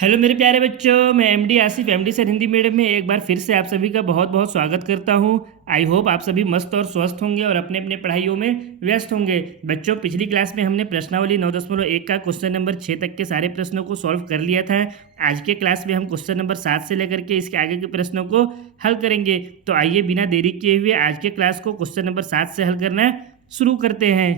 Hello मेरे प्यारे बच्चों, मैं MD Asif MD sir Hindi medium में एक बार फिर से आप सभी का बहुत बहुत स्वागत करता हूं। आई होप आप सभी मस्त और स्वस्थ होंगे और अपने अपने पढ़ाइयों में व्यस्त होंगे। बच्चों, पिछली क्लास में हमने प्रश्नावली 9.1 का क्वेश्चन नंबर 6 तक के सारे प्रश्नों को सॉल्व कर लिया था। आज के क्लास में हम क्वेश्चन नंबर 7 से लेकर के इसके आगे के प्रश्नों को हल करेंगे। तो आइए बिना देरी किए हुए आज के क्लास को क्वेश्चन नंबर 7 से हल करना शुरू करते हैं।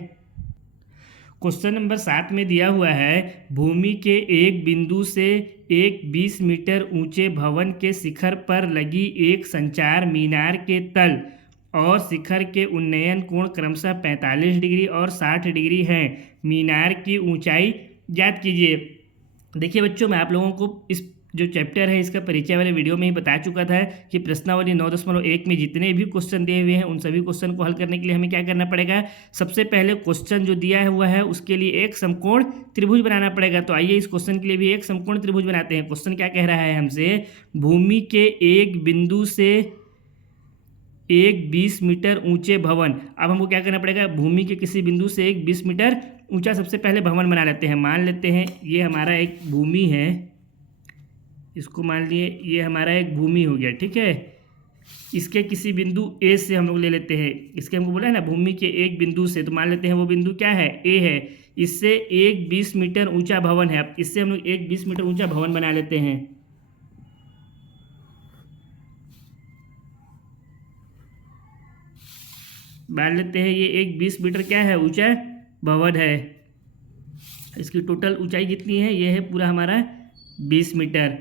क्वेश्चन नंबर 7 में दिया हुआ है, भूमि के एक बिंदु से एक 20 मीटर ऊंचे भवन के शिखर पर लगी एक संचार मीनार के तल और शिखर के उन्नयन कोण क्रमशः 45 डिग्री और 60 डिग्री हैं। मीनार की ऊंचाई ज्ञात कीजिए। देखिए बच्चों, मैं आप लोगों को इस जो चैप्टर है इसका परिचय वाले वीडियो में ही बता चुका था कि प्रश्नावली 9.1 में जितने भी क्वेश्चन दिए हुए हैं उन सभी क्वेश्चन को हल करने के लिए हमें क्या करना पड़ेगा। सबसे पहले क्वेश्चन जो दिया हुआ है उसके लिए एक समकोण त्रिभुज बनाना पड़ेगा। तो आइए इस क्वेश्चन के लिए भी एक समकोण त्रिभुज बनाते हैं। क्वेश्चन क्या कह रहा है हमसे, भूमि के एक बिंदु से एक 20 मीटर ऊंचे भवन। अब हमको क्या करना पड़ेगा, भूमि के किसी बिंदु से एक 20 मीटर ऊंचा सबसे पहले भवन बना लेते हैं। मान लेते हैं ये हमारा एक भूमि है, इसको मान लिए ये हमारा एक भूमि हो गया, ठीक है। इसके किसी बिंदु ए से हम लोग ले लेते हैं। इसके हमको बोला है ना भूमि के एक बिंदु से, तो मान लेते हैं वो बिंदु क्या है, ए है। इससे एक 20 मीटर ऊंचा भवन है। अब इससे हम लोग एक 20 मीटर ऊंचा भवन बना लेते हैं। मान लेते हैं ये एक 20 मीटर क्या है, ऊंचा भवन है। इसकी टोटल ऊंचाई कितनी है, ये है पूरा हमारा 20 मीटर।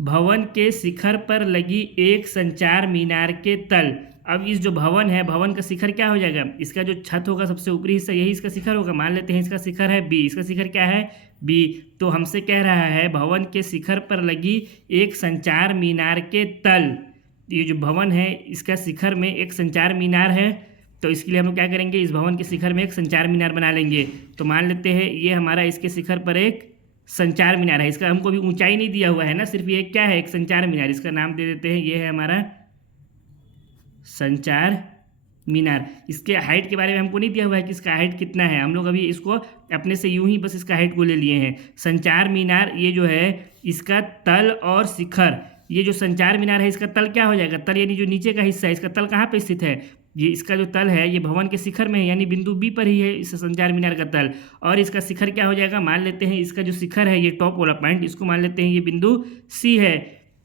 भवन के शिखर पर लगी एक संचार मीनार के तल। अब इस जो भवन है, भवन का शिखर क्या हो जाएगा, इसका जो छत होगा सबसे ऊपरी हिस्सा, यही इसका शिखर होगा। मान लेते हैं इसका शिखर है बी, इसका शिखर क्या है बी। तो हमसे कह रहा है भवन के शिखर पर लगी एक संचार मीनार के तल। ये जो भवन है इसका शिखर में एक संचार मीनार है, तो इसके लिए हम लोग क्या करेंगे, इस भवन के शिखर में एक संचार मीनार बना लेंगे। तो मान लेते हैं ये हमारा इसके शिखर पर एक संचार मीनार है। इसका हमको भी ऊंचाई नहीं दिया हुआ है ना, सिर्फ ये क्या है, एक संचार मीनार। इसका नाम दे देते हैं, ये है हमारा संचार मीनार। इसके हाइट के बारे में हमको नहीं दिया हुआ है कि इसका हाइट कितना है। हम लोग अभी इसको अपने से यूं ही बस इसका हाइट को ले लिए हैं। संचार मीनार ये जो है इसका तल और शिखर, ये जो संचार मीनार है इसका तल क्या हो जाएगा, तल यानी जो नीचे का हिस्सा है, इसका तल कहाँ पे स्थित है, ये इसका जो तल है ये भवन के शिखर में है, यानी बिंदु बी पर ही है इस संचार मीनार का तल। और इसका शिखर क्या हो जाएगा, मान लेते हैं इसका जो शिखर है ये टॉप वाला पॉइंट, इसको मान लेते हैं ये बिंदु सी है।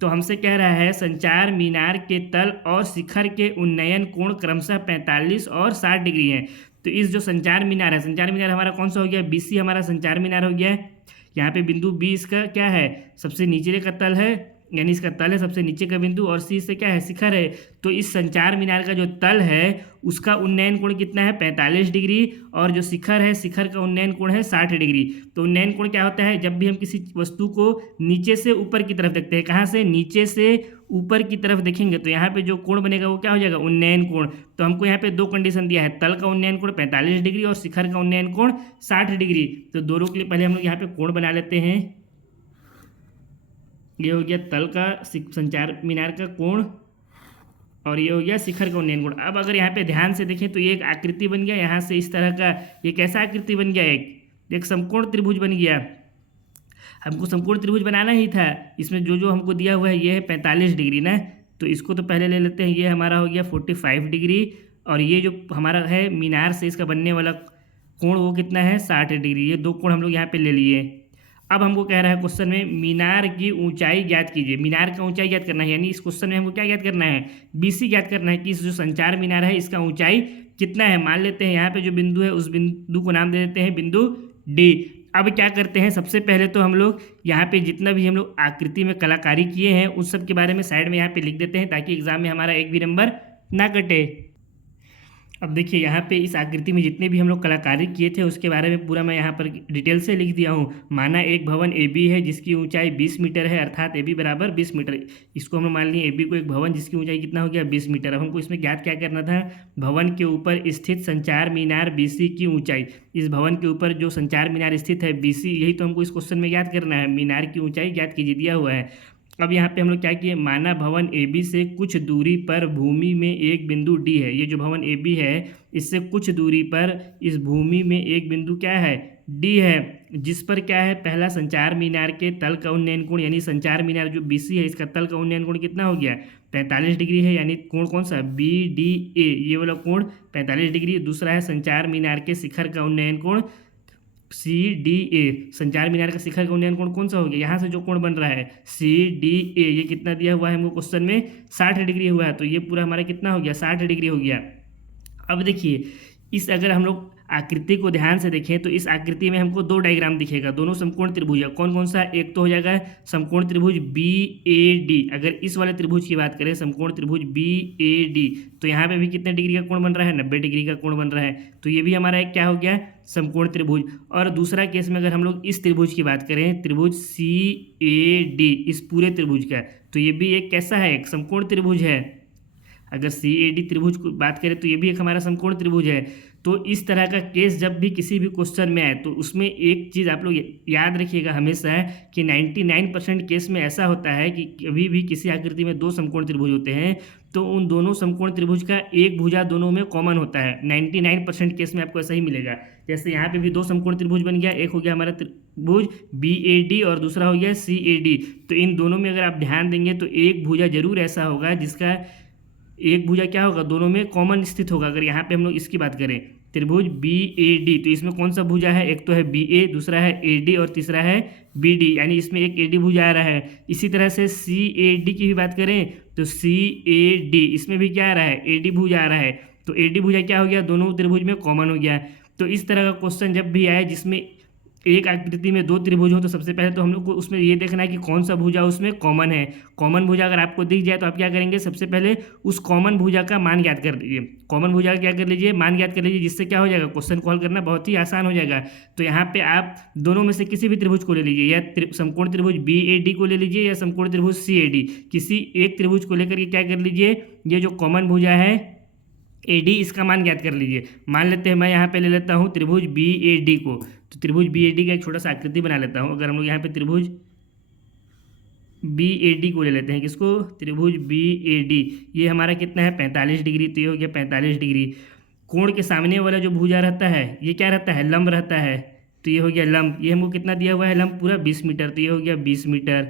तो हमसे कह रहा है संचार मीनार के तल और शिखर के उन्नयन कोण क्रमशः 45 और 60 डिग्री है। तो इस जो संचार मीनार है, संचार मीनार हमारा कौन सा हो गया, BC हमारा संचार मीनार हो गया है। यहाँ पे बिंदु बी इसका क्या है, सबसे नीचे का तल है, यानी इसका तल है सबसे नीचे का बिंदु, और सी से क्या है, शिखर है। तो इस संचार मीनार का जो तल है उसका उन्नयन कोण कितना है, 45 डिग्री, और जो शिखर है शिखर का उन्नयन कोण है 60 डिग्री। तो उन्नयन कोण क्या होता है, जब भी हम किसी वस्तु को नीचे से ऊपर की तरफ देखते हैं, कहाँ से, नीचे से ऊपर की तरफ देखेंगे, तो यहाँ पे जो कोण बनेगा वो क्या हो जाएगा, उन्नयन कोण। तो हमको यहाँ पे दो कंडीशन दिया है, तल का उन्नयन कोण 45 डिग्री और शिखर का उन्नयन कोण 60 डिग्री। तो दोनों के लिए पहले हम लोग यहाँ पे कोण बना लेते हैं। ये हो गया तल का संचार मीनार का कोण, और ये हो गया शिखर का उन्नयन कोण। अब अगर यहाँ पे ध्यान से देखें तो ये एक आकृति बन गया यहाँ से इस तरह का। ये कैसा आकृति बन गया, एक समकोण त्रिभुज बन गया। हमको समकोण त्रिभुज बनाना ही था। इसमें जो जो हमको दिया हुआ है ये है 45 डिग्री ना, तो इसको तो पहले ले लेते हैं। ये हमारा हो गया 45 डिग्री, और ये जो हमारा है मीनार से इसका बनने वाला कोण वो कितना है, 60 डिग्री। ये दो कोण हम लोग यहाँ पे ले लिए। अब हमको कह रहा है क्वेश्चन में मीनार की ऊंचाई ज्ञात कीजिए। मीनार का ऊंचाई ज्ञात करना है, यानी इस क्वेश्चन में हमको क्या ज्ञात करना है, BC ज्ञात करना है कि इस जो संचार मीनार है इसका ऊंचाई कितना है। मान लेते हैं यहाँ पे जो बिंदु है उस बिंदु को नाम दे देते हैं बिंदु D। अब क्या करते हैं, सबसे पहले तो हम लोग यहाँ पे जितना भी हम लोग आकृति में कलाकारी किए हैं उस सब के बारे में साइड में यहाँ पे लिख देते हैं, ताकि एग्जाम में हमारा एक भी नंबर ना कटे। अब देखिए यहाँ पे इस आकृति में जितने भी हम लोग कलाकारी किए थे उसके बारे में पूरा मैं यहाँ पर डिटेल से लिख दिया हूँ। माना एक भवन AB है जिसकी ऊंचाई 20 मीटर है, अर्थात AB बराबर 20 मीटर। इसको हम मान लिए AB को एक भवन जिसकी ऊंचाई कितना हो गया, 20 मीटर। अब हमको इसमें ज्ञात क्या करना था, भवन के ऊपर स्थित संचार मीनार BC की ऊँचाई। इस भवन के ऊपर जो संचार मीनार स्थित है BC, यही तो हमको इस क्वेश्चन में ज्ञात करना है। मीनार की ऊँचाई ज्ञात कीजिए, दिया हुआ है। अब यहाँ पे हम लोग क्या किए, माना भवन AB से कुछ दूरी पर भूमि में एक बिंदु D है। ये जो भवन AB है इससे कुछ दूरी पर इस भूमि में एक बिंदु क्या है, डी है जिस पर क्या है, पहला संचार मीनार के तल का उन्नयन कोण, यानी संचार मीनार जो बीसी है इसका तल का उन्नयन कोण कितना हो गया, 45 डिग्री है, यानी कोण कौन सा, बी डी ए, ये वाला कोण 45 डिग्री। दूसरा है संचार मीनार के शिखर का उन्नयन कोण सी डी ए, संचार मीनार का शिखर का उन्नयन कोण कौन सा हो गया, यहाँ से जो कोण बन रहा है सी डी ए, ये कितना दिया हुआ है हमको क्वेश्चन में, 60 डिग्री हुआ है, तो ये पूरा हमारा कितना हो गया, 60 डिग्री हो गया। अब देखिए इस अगर हम लोग आकृति को ध्यान से देखें तो इस आकृति में हमको दो डायग्राम दिखेगा, दोनों समकोण त्रिभुज है। कौन कौन सा, एक तो हो जाएगा समकोण त्रिभुज बी ए डी। अगर इस वाले त्रिभुज की बात करें समकोण त्रिभुज बी ए डी, तो यहाँ पे भी कितने डिग्री का कोण बन रहा है, 90 डिग्री का कोण बन रहा है, तो ये भी हमारा एक क्या हो गया, समकोण त्रिभुज। और दूसरा केस में अगर हम लोग इस त्रिभुज की बात करें, त्रिभुज सी ए डी, इस पूरे त्रिभुज का, तो ये भी एक कैसा है, एक समकोण त्रिभुज है। अगर सी ए डी त्रिभुज की बात करें तो ये भी एक हमारा समकोण त्रिभुज है। तो इस तरह का केस जब भी किसी भी क्वेश्चन में आए तो उसमें एक चीज़ आप लोग याद रखिएगा हमेशा कि 99% केस में ऐसा होता है कि कभी भी किसी आकृति में दो समकोण त्रिभुज होते हैं तो उन दोनों समकोण त्रिभुज का एक भुजा दोनों में कॉमन होता है। 99% केस में आपको ऐसा ही मिलेगा। जैसे यहाँ पे भी दो समकोण त्रिभुज बन गया, एक हो गया हमारा त्रिभुज बी ए डी और दूसरा हो गया सी ए डी। तो इन दोनों में अगर आप ध्यान देंगे तो एक भुजा जरूर ऐसा होगा जिसका एक भुजा क्या होगा, दोनों में कॉमन स्थित होगा। अगर यहाँ पे हम लोग इसकी बात करें त्रिभुज बी ए डी, तो इसमें कौन सा भुजा है, एक तो है बी ए, दूसरा है ए डी और तीसरा है बी डी, यानी इसमें एक ए डी भुजा आ रहा है। इसी तरह से सी ए डी की भी बात करें तो सी ए डी, इसमें भी क्या आ रहा है, ए डी भुजा आ रहा है। तो ए डी भुजा क्या हो गया, दोनों त्रिभुज में कॉमन हो गया। तो इस तरह का क्वेश्चन जब भी आए जिसमें एक आकृति में दो त्रिभुज हो तो सबसे पहले तो हम लोग को उसमें ये देखना है कि कौन सा भुजा उसमें कॉमन है। कॉमन भुजा अगर आपको दिख जाए तो आप क्या करेंगे, सबसे पहले उस कॉमन भुजा का मान ज्ञात कर लीजिए। कॉमन भुजा का क्या कर लीजिए, मान ज्ञात कर लीजिए, जिससे क्या हो जाएगा, क्वेश्चन को हल करना बहुत ही आसान हो जाएगा। तो यहाँ पे आप दोनों में से किसी भी त्रिभुज को ले लीजिए, या समकोण त्रिभुज बी ए डी को ले लीजिए या समकोण त्रिभुज सी ए डी, किसी एक त्रिभुज को लेकर के क्या कर लीजिए, ये जो कॉमन भुजा है ए डी, इसका मान ज्ञात कर लीजिए। मान लेते हैं मैं यहाँ पे ले लेता हूँ त्रिभुज बी ए डी को, तो त्रिभुज बी ए डी का एक छोटा सा आकृति बना लेता हूँ। अगर हम लोग यहाँ पे त्रिभुज बी ए डी को ले लेते हैं, किसको, त्रिभुज बी ए डी, ये हमारा कितना है 45 डिग्री, तो ये हो गया 45 डिग्री। कोण के सामने वाला जो भुजा रहता है ये क्या रहता है, लंब रहता है, तो ये हो गया लंब। ये हमको कितना दिया हुआ है, लंब पूरा 20 मीटर, तो ये हो गया 20 मीटर,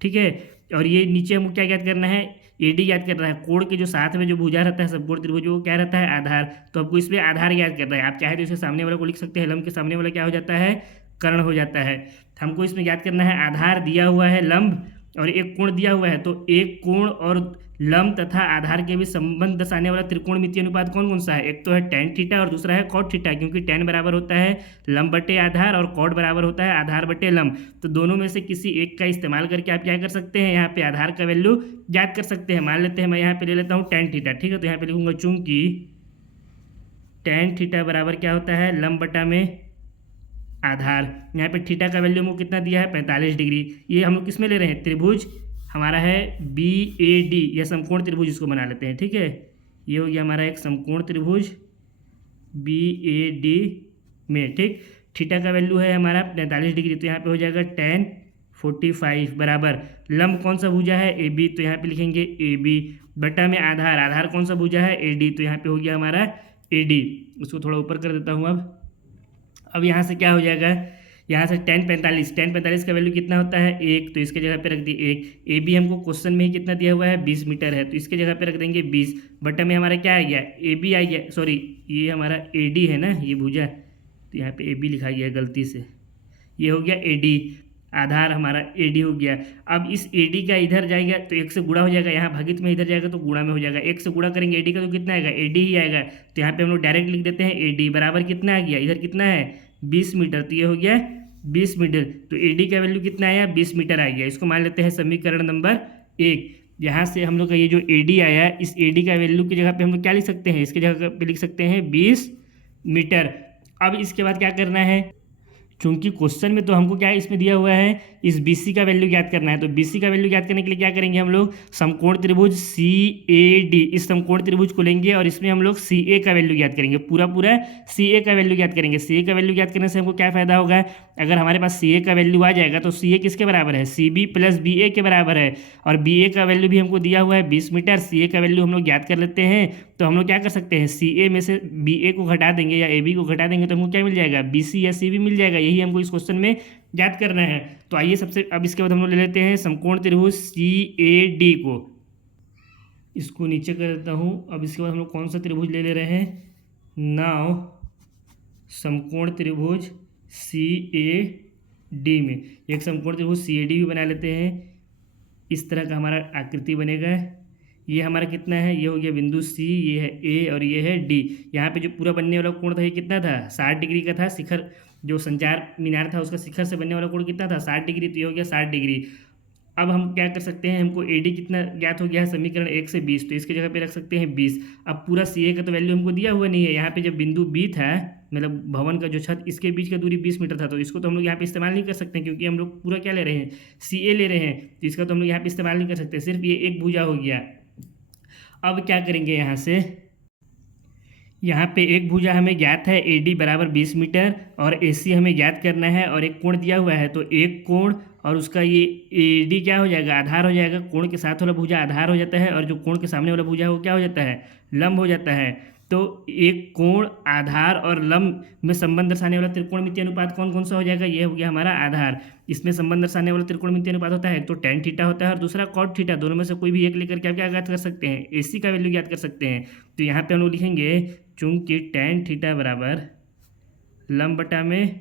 ठीक है। और ये नीचे हमको क्या ज्ञात करना है, ए डी याद कर रहा है। कोण के जो साथ में जो भुजा रहता है समकोण त्रिभुज वो क्या रहता है, आधार, तो आपको इसमें आधार याद करना है। आप चाहे तो इसे सामने वाला को लिख सकते हैं, लंब के सामने वाला क्या हो जाता है, कर्ण हो जाता है। हमको इसमें याद करना है आधार दिया हुआ है लंब और एक कोण दिया हुआ है, तो एक कोण और लंब तथा आधार के बीच संबंध दर्शाने वाला त्रिकोणमितीय अनुपात कौन कौन सा है, एक तो है tan थीटा और दूसरा है cot थीटा, क्योंकि tan बराबर होता है लंब बटे आधार और cot बराबर होता है आधार बटे लंब। तो दोनों में से किसी एक का इस्तेमाल करके आप क्या कर सकते हैं, यहाँ पे आधार का वैल्यू याद कर सकते हैं। मान लेते हैं मैं यहाँ पे ले लेता हूँ tan थीटा, ठीक है, तो यहाँ पे लिखूंगा चूंकि tan थीटा बराबर क्या होता है, लंब बटा में आधार। यहाँ पे थीटा का वैल्यू हमको कितना दिया है, 45 डिग्री। ये हम लोग किस में ले रहे हैं, त्रिभुज हमारा है बी ए डी, या समकोण त्रिभुज इसको बना लेते हैं, ठीक है। ये हो गया हमारा एक समकोण त्रिभुज बी ए डी में, ठीक। थीटा का वैल्यू है हमारा 45 डिग्री, तो यहाँ पे हो जाएगा tan 45 बराबर लंब कौन सा भुजा है, ए बी, तो यहाँ पे लिखेंगे ए बी बटा में आधार, आधार कौन सा भुजा है, ए डी, तो यहाँ पे हो गया हमारा ए डी। उसको थोड़ा ऊपर कर देता हूँ। अब यहाँ से क्या हो जाएगा, यहाँ से tan 45 का वैल्यू कितना होता है, 1, तो इसके जगह पे रख दिए 1। ए बी हमको क्वेश्चन में ही कितना दिया हुआ है, 20 मीटर है, तो इसके जगह पे रख देंगे 20 बटा में हमारा क्या आ गया, ए बी आ गया, सॉरी ये हमारा ए डी है ना, ये भुजा, तो यहाँ पे ए बी लिखा गया गलती से, ये हो गया ए डी, आधार हमारा ए डी हो गया। अब इस ए डी का इधर जाएगा तो 1 से गुणा हो जाएगा, यहाँ भागित में इधर जाएगा तो गुणा में हो जाएगा। 1 से गुणा करेंगे ए डी का तो कितना आएगा, ए डी ही आएगा, तो यहाँ पे हम लोग डायरेक्ट लिख देते हैं ए डी बराबर कितना आ गया, इधर कितना है 20 मीटर, तो ये हो गया 20 मीटर। तो ए डी का वैल्यू कितना आया, 20 मीटर आ गया। इसको मान लेते हैं समीकरण नंबर 1। यहाँ से हम लोग का ये जो ए डी आया, इस ए डी का वैल्यू की जगह पे हम लोग क्या लिख सकते हैं, इसके जगह पे लिख सकते हैं 20 मीटर। अब इसके बाद क्या करना है, क्योंकि क्वेश्चन में तो हमको क्या है इसमें दिया हुआ है इस BC का वैल्यू ज्ञात करना है, तो BC का वैल्यू ज्ञात करने के लिए क्या करेंगे हम लोग, समकोण त्रिभुज CAD, इस समकोण त्रिभुज को लेंगे और इसमें हम लोग CA का वैल्यू ज्ञात करेंगे, पूरा CA का वैल्यू ज्ञात करेंगे। CA का वैल्यू ज्ञात करने से हमको क्या फायदा होगा, अगर हमारे पास CA का वैल्यू आ जाएगा तो CA किसके बराबर है, CB प्लस BA के बराबर है, और BA का वैल्यू भी हमको दिया हुआ है 20 मीटर। CA का वैल्यू हम लोग ज्ञात कर लेते हैं, तो हम लोग क्या कर सकते हैं, सी ए में से बी ए को घटा देंगे या ए बी को घटा देंगे तो हमको क्या मिल जाएगा, बी सी या सी बी मिल जाएगा। यही हमको इस क्वेश्चन में याद करना है। तो आइए सबसे अब इसके बाद हम लोग ले लेते हैं समकोण त्रिभुज सी ए डी को। इसको नीचे कर देता हूँ। अब इसके बाद हम लोग कौन सा त्रिभुज ले रहे हैं, नाउ समकोण त्रिभुज सी ए डी में एक समकोण त्रिभुज सी ए डी भी बना लेते हैं। इस तरह का हमारा आकृति बनेगा। ये हमारा कितना है, ये हो गया बिंदु सी, ये है ए और ये है डी। यहाँ पे जो पूरा बनने वाला कोण था ये कितना था, 60 डिग्री का था। शिखर जो संचार मीनार था उसका शिखर से बनने वाला कोण कितना था, 60 डिग्री। तो ये हो गया 60 डिग्री। अब हम क्या कर सकते हैं, हमको ए डी कितना ज्ञात हो गया है, समीकरण 1 से 20, तो इसके जगह पे रख सकते हैं 20। अब पूरा सी ए का तो वैल्यू हमको दिया हुआ नहीं है। यहाँ पे जब बिंदु बी था, मतलब भवन का जो छत, इसके बीच का दूरी 20 मीटर था, तो इसको तो हम लोग यहाँ पे इस्तेमाल नहीं कर सकते क्योंकि हम लोग पूरा क्या ले रहे हैं, सी ए ले रहे हैं। तो इसका तो हम लोग यहाँ पे इस्तेमाल नहीं कर सकते, सिर्फ ये एक भुजा हो गया। अब क्या करेंगे, यहाँ पे एक भुजा हमें ज्ञात है ए डी बराबर 20 मीटर और ए सी हमें ज्ञात करना है और एक कोण दिया हुआ है। तो एक कोण और उसका ये ए डी क्या हो जाएगा, आधार हो जाएगा। कोण के साथ वाला भुजा आधार हो जाता है और जो कोण के सामने वाला भुजा है वो क्या हो जाता है, लंब हो जाता है। तो एक कोण, आधार और लंब में संबंध दर्शाने वाला त्रिकोणमितीय अनुपात कौन कौन सा हो जाएगा, ये हो गया हमारा आधार। इसमें संबंध दर्शाने वाला त्रिकोणमितीय अनुपात होता है, एक तो tan थीटा होता है और दूसरा cot थीटा। दोनों में से कोई भी एक लेकर के आप क्या ज्ञात कर सकते हैं, AC का वैल्यू ज्ञात कर सकते हैं। तो यहाँ पे हम लोग लिखेंगे चूंकि tan थीटा बराबर लंब बटा में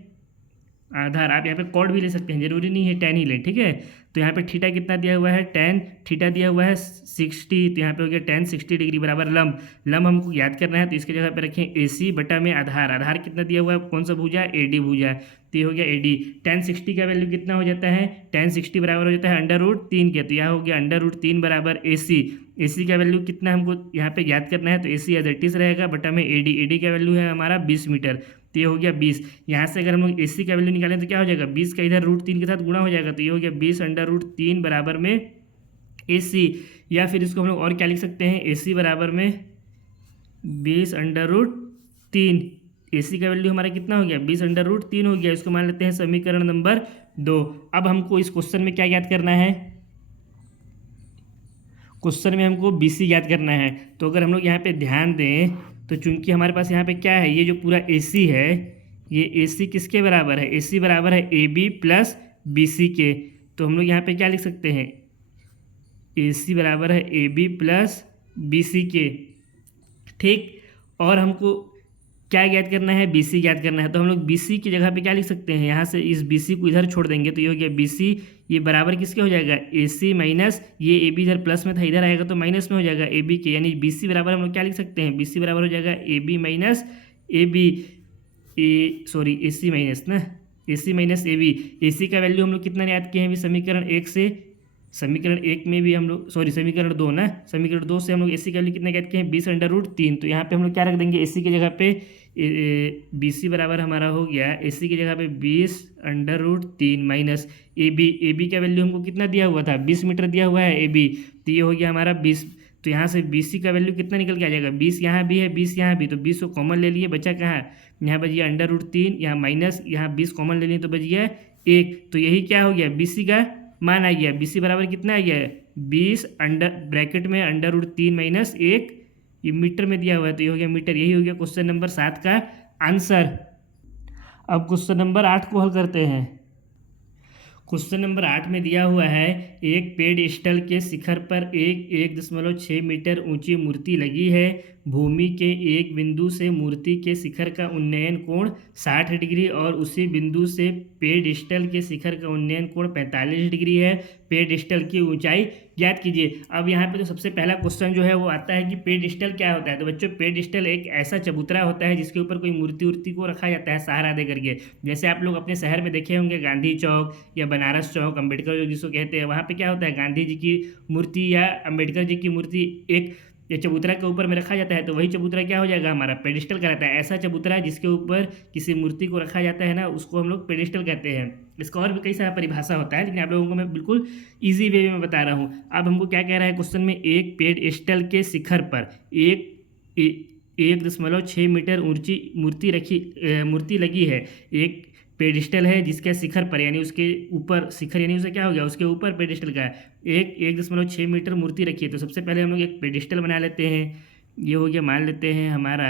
आधार। आप यहाँ पे कॉड भी ले सकते हैं, जरूरी नहीं है tan ही लें, ठीक है। तो यहाँ पे थीटा कितना दिया हुआ है, tan थीटा दिया हुआ है 60। तो यहाँ पे हो गया tan 60 डिग्री बराबर लंब। लंब हमको याद करना है तो इसके जगह पे रखें AC बटा में आधार। आधार कितना दिया हुआ है, कौन सा भुजा, AD भुजा। तो ये हो गया AD। tan 60 का वैल्यू कितना हो जाता है, tan 60 बराबर हो जाता है √3 के। तो यहाँ हो गया √3 बराबर AC। AC का वैल्यू कितना हमको यहाँ पे याद करना है, तो AC एज इट इज रहेगा बटा में AD का वैल्यू है हमारा 20 मीटर। तो ये हो गया 20। यहाँ से अगर हम लोग AC का वैल्यू निकालें तो क्या हो जाएगा, 20 का इधर √3 के साथ गुणा हो जाएगा। तो ये हो गया 20 √3 बराबर में AC। या फिर इसको हम लोग और क्या लिख सकते हैं, AC बराबर में 20 √3। AC का वैल्यू हमारा कितना हो गया, 20 √3 हो गया। इसको मान लेते हैं समीकरण नंबर 2। अब हमको इस क्वेश्चन में क्या याद करना है, क्वेश्चन में हमको BC याद करना है। तो अगर हम लोग यहाँ पे ध्यान दें तो चूंकि हमारे पास यहाँ पे क्या है, ये जो पूरा AC है, ये AC किसके बराबर है, AC बराबर है AB प्लस BC के। तो हम लोग यहाँ पे क्या लिख सकते हैं, AC बराबर है AB प्लस BC के, ठीक। और हमको क्या याद करना है, BC याद करना है। तो हम लोग BC की जगह पे क्या लिख सकते हैं, यहाँ से इस BC को इधर छोड़ देंगे तो ये हो गया BC। ये बराबर किसके हो जाएगा, AC माइनस ये AB इधर प्लस में था, इधर आएगा तो माइनस में हो जाएगा AB के। यानी BC बराबर हम लोग क्या लिख सकते हैं, BC बराबर हो जाएगा AB minus AB, AC minus ना, AC माइनस AB। AC का वैल्यू हम लोग कितना याद किए हैं अभी, समीकरण 1 से। समीकरण 1 में भी हम लोग समीकरण 2 ना, समीकरण 2 से हम लोग AC का वैल्यू कितना याद किए हैं, 20 √3। तो यहाँ पे हम लोग क्या रख देंगे, AC की जगह पे BC बराबर हमारा हो गया, AC की जगह पे 20 √3 माइनस AB का वैल्यू हमको कितना दिया हुआ था, 20 मीटर दिया हुआ है AB। तो ये हो गया हमारा 20। तो यहाँ से BC का वैल्यू कितना निकल के आ जाएगा, 20 यहाँ भी है 20 यहाँ भी, तो 20 को कॉमन ले लिए, बचा कहाँ, यहाँ बच गया √3, यहाँ माइनस, यहाँ 20 कॉमन ले लिए तो बच गया 1। तो यही क्या हो गया, BC का मान आ गया। BC बराबर कितना आ गया है, 20 अंडर ब्रैकेट में √3 माइनस 1, ये मीटर में दिया हुआ है तो ये हो गया मीटर। यही हो गया क्वेश्चन नंबर 7 का आंसर। अब क्वेश्चन नंबर 8 को हल करते हैं। क्वेश्चन नंबर 8 में दिया हुआ है, एक पेडस्टल के शिखर पर 1.6 मीटर ऊंची मूर्ति लगी है। भूमि के एक बिंदु से मूर्ति के शिखर का उन्नयन कोण 60 डिग्री और उसी बिंदु से पेडस्टल के शिखर का उन्नयन कोण 45 डिग्री है। पेडस्टल की ऊंचाई ज्ञात कीजिए। अब यहाँ पे तो सबसे पहला क्वेश्चन जो है वो आता है कि पेडस्टल क्या होता है। तो बच्चों पेडस्टल एक ऐसा चबूतरा होता है जिसके ऊपर कोई मूर्ति को रखा जाता है सहारा दे करके। जैसे आप लोग अपने शहर में देखे होंगे गांधी चौक या बनारस चौक, अम्बेडकर चौक जिसको कहते हैं, वहाँ पे क्या होता है, गांधी जी की मूर्ति या अम्बेडकर जी की मूर्ति एक ये चबूतरा के ऊपर में रखा जाता है। तो वही चबूतरा क्या हो जाएगा, हमारा पेडिस्टल कहलाता है। ऐसा चबूतरा जिसके ऊपर किसी मूर्ति को रखा जाता है ना, उसको हम लोग पेडिस्टल कहते हैं। इसका और भी कई सारा परिभाषा होता है, लेकिन आप लोगों को मैं बिल्कुल इजी वे में बता रहा हूँ। अब हमको क्या कह रहा है क्वेश्चन में, एक पेडिस्टल के शिखर पर 1.6 मीटर ऊंची मूर्ति लगी है। एक पेडिस्टल है जिसके शिखर पर, यानी उसके ऊपर, शिखर यानी उसे क्या हो गया, उसके ऊपर पेडिस्टल का 1.6 मीटर मूर्ति रखी है। तो सबसे पहले हम लोग एक पेडिस्टल बना लेते हैं। ये हो गया, मान लेते हैं हमारा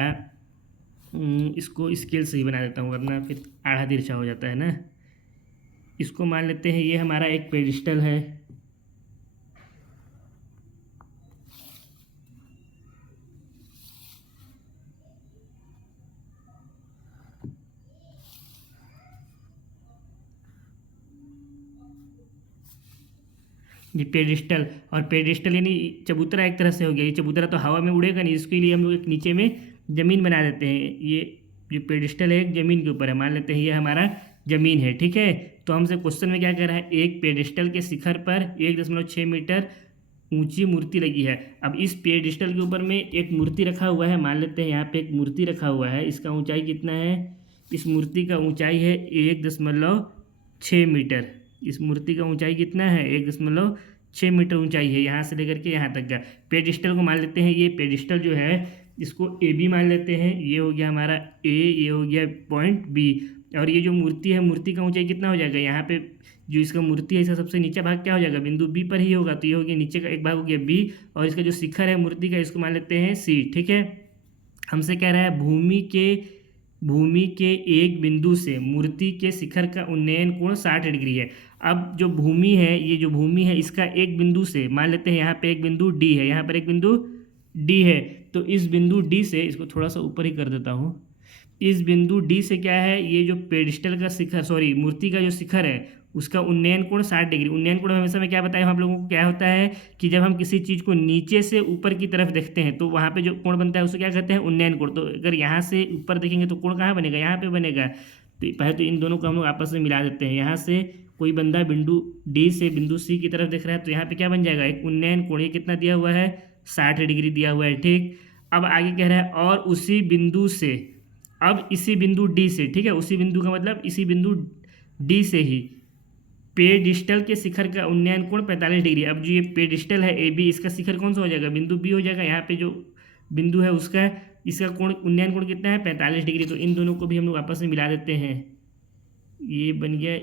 इसको स्केल से ही बना देता हूँ वरना फिर आधा तिरछा हो जाता है ना। इसको मान लेते हैं ये हमारा एक पेडिस्टल है। ये पेडिस्टल, और पेडिस्टल यानी चबूतरा एक तरह से हो गया। ये चबूतरा तो हवा में उड़ेगा नहीं, इसके लिए हम लोग एक नीचे में ज़मीन बना देते हैं। ये जो पेडिस्टल है एक ज़मीन के ऊपर है, मान लेते हैं ये हमारा ज़मीन है, ठीक है। तो हमसे क्वेश्चन में क्या कह रहा है, एक पेडिस्टल के शिखर पर 1.6 मीटर ऊंची मूर्ति लगी है। अब इस पेडिस्टल के ऊपर में एक मूर्ति रखा हुआ है, मान लेते हैं यहाँ पे एक मूर्ति रखा हुआ है। इसका ऊंचाई कितना है, इस मूर्ति का ऊंचाई है 1.6 मीटर। इस मूर्ति का ऊंचाई कितना है, 1.6 मीटर ऊंचाई है, यहाँ से लेकर के यहाँ तक का। पेडिस्टल को मान लेते हैं, ये पेडिस्टल जो है इसको ए बी मान लेते हैं। ये हो गया हमारा ए, ये हो गया पॉइंट बी। और ये जो मूर्ति है, मूर्ति का ऊंचाई कितना हो जाएगा, यहाँ पे जो इसका मूर्ति है इसका सबसे नीचा भाग क्या हो जाएगा, बिंदु बी पर ही होगा। तो ये हो गया नीचे का एक भाग हो गया बी, और इसका जो शिखर है मूर्ति का इसको मान लेते हैं सी, ठीक है। हमसे कह रहा है भूमि के एक बिंदु से मूर्ति के शिखर का उन्नयन कोण 60 डिग्री है। अब जो भूमि है, ये जो भूमि है इसका एक बिंदु से, मान लेते हैं यहाँ पे एक बिंदु डी है, यहाँ पर एक बिंदु डी है। तो इस बिंदु डी से, इसको थोड़ा सा ऊपर ही कर देता हूँ, इस बिंदु डी से क्या है, ये जो पेडिस्टल का शिखर, सॉरी मूर्ति का जो शिखर है उसका उन्नयन कोण 60 डिग्री। उन्नयन कोण हमेशा में क्या बताया हम लोगों को, क्या होता है कि जब हम किसी चीज़ को नीचे से ऊपर की तरफ देखते हैं तो वहाँ पे जो कोण बनता है उसे क्या कहते हैं, उन्नयन कोण। तो अगर यहाँ से ऊपर देखेंगे तो कोण कहाँ बनेगा, यहाँ पे बनेगा। तो पहले तो इन दोनों को हम लोग आपस में मिला देते हैं। यहाँ से कोई बंदा बिंदु डी से बिंदु सी की तरफ देख रहा है तो यहाँ पे क्या बन जाएगा, एक उन्नयन कोण। ये कितना दिया हुआ है, 60 डिग्री दिया हुआ है, ठीक। अब आगे कह रहा है और उसी बिंदु से, अब इसी बिंदु डी से, ठीक है, उसी बिंदु का मतलब इसी बिंदु डी से ही पेडिस्टल के शिखर का उन्नयन कोण 45 डिग्री। अब जो ये पेडिस्टल है ए बी, इसका शिखर कौन सा हो जाएगा, बिंदु बी हो जाएगा। यहाँ पे जो बिंदु है उसका, इसका कोण, उन्नयन कोण कितना है, 45 डिग्री। तो इन दोनों को भी हम लोग आपस में मिला देते हैं। ये बन गया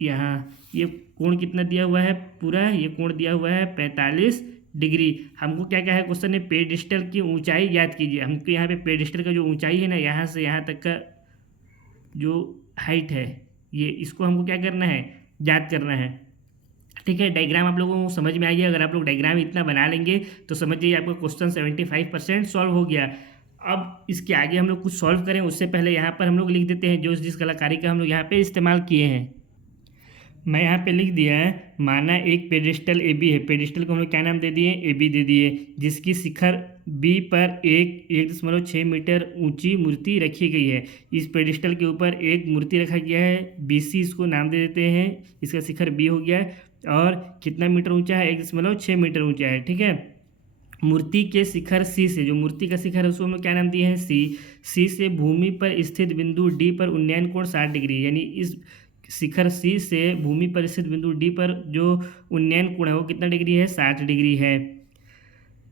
यहाँ, ये कोण कितना दिया हुआ है पूरा, ये कोण दिया हुआ है 45 डिग्री। हमको क्या क्या है क्वेश्चन में, पेडिस्टल की ऊंचाई याद कीजिए। हमको यहाँ पे पेडिस्टल का जो ऊंचाई है ना, यहाँ से यहाँ तक का जो हाइट है, ये इसको हमको क्या करना है, याद करना है, ठीक है। डायग्राम आप लोगों को समझ में आ गया। अगर आप लोग डायग्राम इतना बना लेंगे तो समझ जाइए आपका क्वेश्चन 75% सॉल्व हो गया। अब इसके आगे हम लोग कुछ सॉल्व करें उससे पहले यहाँ पर हम लोग लिख देते हैं जो जिस कलाकारी का हम लोग यहाँ पे इस्तेमाल किए हैं। मैं यहाँ पे लिख दिया है, माना एक पेडिस्टल ए बी है। पेडिस्टल को हम लोग क्या नाम दे दिए, ए बी दे दिए, जिसकी शिखर बी पर 1.6 मीटर ऊंची मूर्ति रखी गई है। इस पेडिस्टल के ऊपर एक मूर्ति रखा गया है, बी सी इसको नाम दे देते हैं। इसका शिखर बी हो गया है और कितना मीटर ऊंचा है, 1.6 मीटर ऊंचा है, ठीक है। मूर्ति के शिखर सी से, जो मूर्ति का शिखर है उसको हम लोग क्या नाम दिए हैं, सी से भूमि पर स्थित बिंदु डी पर उन्नयन कोण 60 डिग्री। यानी इस शिखर सी से भूमि पर स्थित बिंदु डी पर जो उन्नयन कोण है वो कितना डिग्री है, 60 डिग्री है।